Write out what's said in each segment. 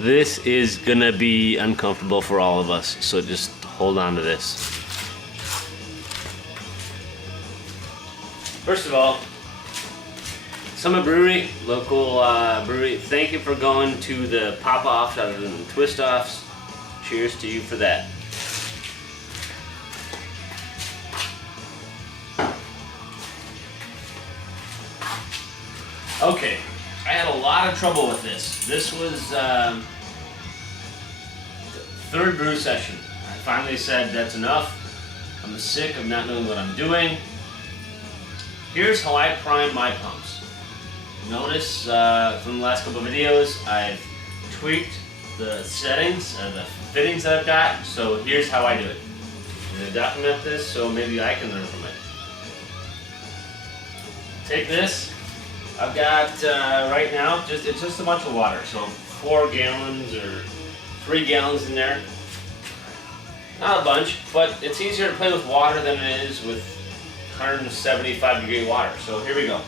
This is gonna be uncomfortable for all of us, so just hold on to this. First of all, Summit Brewery, local brewery, thank you for going to the pop-offs rather than the twist-offs. Cheers to you for that. Okay, I had a lot of trouble with this. This was the third brew session. I finally said that's enough. I'm sick of not knowing what I'm doing. Here's how I prime my pumps. Notice from the last couple of videos, I've tweaked the settings and the fittings that I've got. So here's how I do it. I'm going to document this so maybe I can learn from it. Take this. I've got right now it's just a bunch of water. So 4 gallons or 3 gallons in there. Not a bunch, but it's easier to play with water than it is with 175 degree water. So here we go. I'm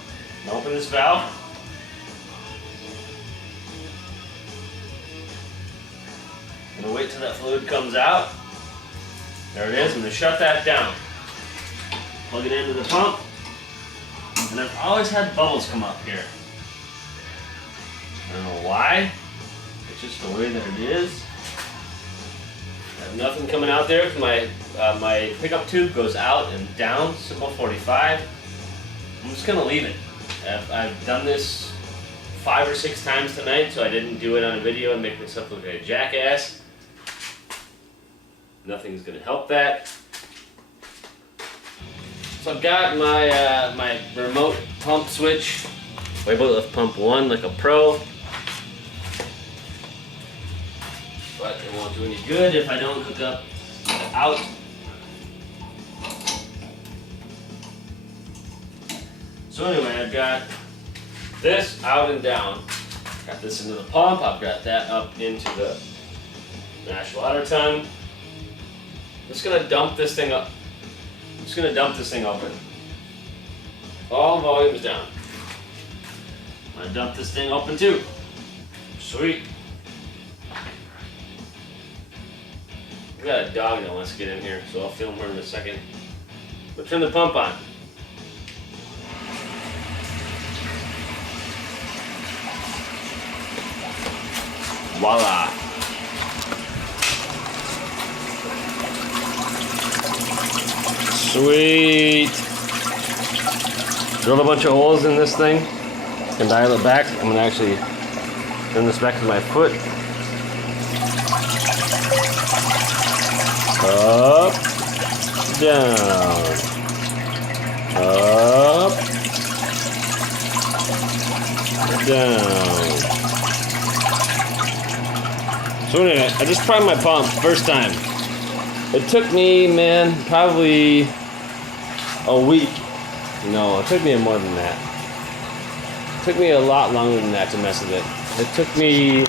gonna open this valve. I'm gonna wait till that fluid comes out. There it is. I'm gonna shut that down. Plug it into the pump. And I've always had bubbles come up here. I don't know why. It's just the way that it is. I have nothing coming out there because my pickup tube goes out and down, simple 45. I'm just gonna leave it. I've done this 5 or 6 times tonight, so I didn't do it on a video and make myself look like a jackass. Nothing's gonna help that. So I've got my my remote pump switch. Weighboat pump 1 like a pro. But it won't do any good if I don't hook up out. So anyway, I've got this out and down. Got this into the pump. I've got that up into the mash water ton. I'm just gonna dump this thing up. I'm just gonna dump this thing open. All volumes down. I'm gonna dump this thing open too. Sweet. We got a dog that wants to get in here, so I'll film her in a second. We'll turn the pump on. Voila. Sweet. Drilled a bunch of holes in this thing. Can dial it back. I'm gonna actually turn this back to my foot. Up, down, up, down. So anyway, I just primed my pump first time. It took me, man, probably a week. No, it took me more than that. It took me a lot longer than that to mess with it. It took me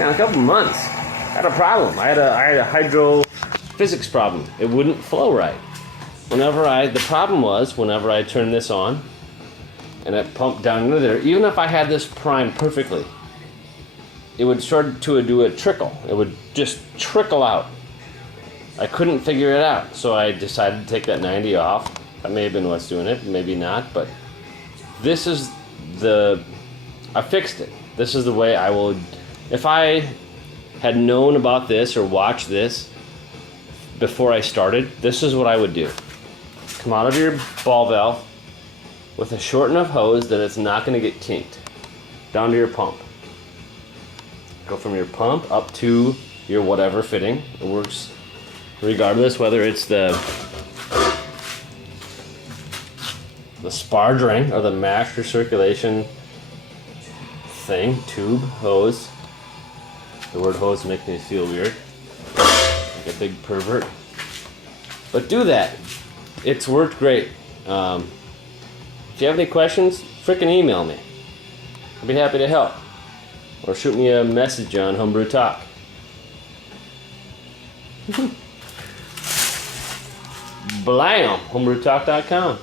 a couple months. I had a problem. I had a hydrophysics problem. It wouldn't flow right. The problem was whenever I turned this on and it pumped down into there, even if I had this primed perfectly, it would start to do a trickle. It would just trickle out. I couldn't figure it out, so I decided to take that 90 off. That may have been what's doing it, maybe not, but this is I fixed it. This is the way I will, if I had known about this or watched this before I started, this is what I would do. Come out of your ball valve with a short enough hose that it's not going to get kinked. Down to your pump. Go from your pump up to your whatever fitting. It works regardless whether it's the sparge ring or the mash recirculation thing, tube, hose. The word hose makes me feel weird, like a big pervert. But do that. It's worked great. If you have any questions, frickin' email me. I'd be happy to help. Or shoot me a message on Homebrew Talk. Blam! HomebrewTalk.com.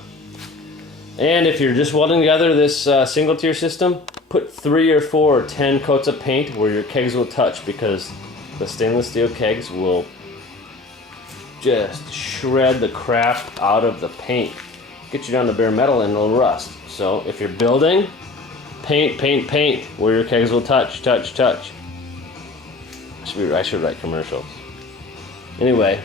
And if you're just welding together this single tier system, put 3 or 4 or 10 coats of paint where your kegs will touch, because the stainless steel kegs will just shred the crap out of the paint. Get you down to bare metal and it'll rust. So if you're building, paint, paint, paint where your kegs will touch, touch, touch. I should write commercials. Anyway,